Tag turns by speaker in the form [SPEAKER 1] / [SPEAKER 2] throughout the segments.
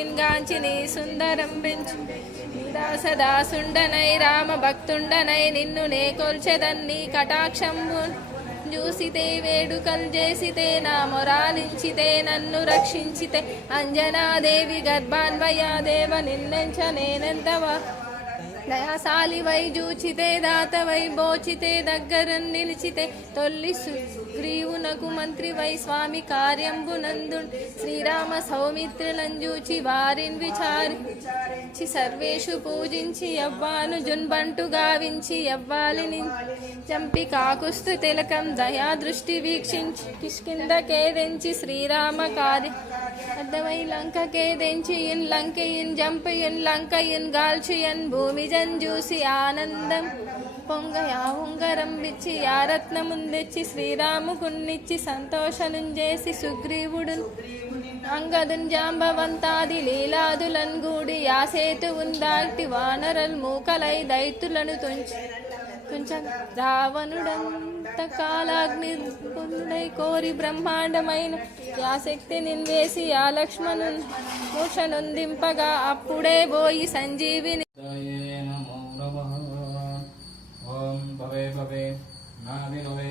[SPEAKER 1] నిన్గాంచి నీ సుందరం పెంచు. సదాసుండనై రామ భక్తుండనై నిన్ను నే కొల్చెదన్ని కటాక్షంబు. చూసితే వేడుకలు చేసితే నా మొరాలించితే నన్ను రక్షించితే అంజనాదేవి గర్భాన్వయాదేవ నిన్నెంచ నేనెంతవా? దయాశాలివై జూచితే దాత వై బోచితే దగ్గర నిలిచితే తొల్లి సుగ్రీవునకు మంత్రివై స్వామి కార్యంబునందు శ్రీరామ సౌమిత్రులంజూచి వారిని విచారించి సర్వేషు పూజించి యవ్వాను జున్బంటు గావించి ఎవ్వాలిని చంపి కాకుస్తు తిలకం దయా దృష్టి వీక్షించి కిష్కిందకేదెంచి శ్రీరామ కార్య అద్దవై లంకకేదెంచి ఇన్ లంకయిన్ జంపయిన్ లంకయిన్ గాల్చియన్ భూమి చూసి ఆనందం. పొంగ యావుంగరం ఆ యారత్నముందెచ్చి శ్రీరాముకున్నిచ్చి సంతోషనుంజేసి సుగ్రీవుడు అంగదున్ జాంబవంతాది లీలాదులన్ గూడి యాసేతు ఉందాటి వానరల్ మూకలై దైతులను తుంచి కొంచెం రావణుడంత కాలాగ్నిడై కోరి బ్రహ్మాండమైన యాశక్తి నిన్వేసి ఆ లక్ష్మణు మోషనుందింపగా అప్పుడే పోయి సంజీవిని
[SPEAKER 2] ఓం భవే భవే. నావినవే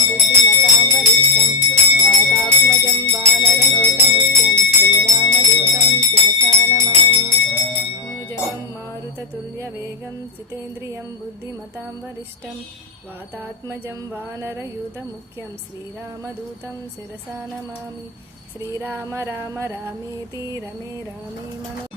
[SPEAKER 1] మారుతతుల్యవేగం జితేంద్రియం బుద్ధిమతాం వరిష్టం వాతాత్మజం వానరయూతముఖ్యం శ్రీరామదూతం శిరసా నమామి శ్రీరామ రామ రామేతి రమే రామే మనో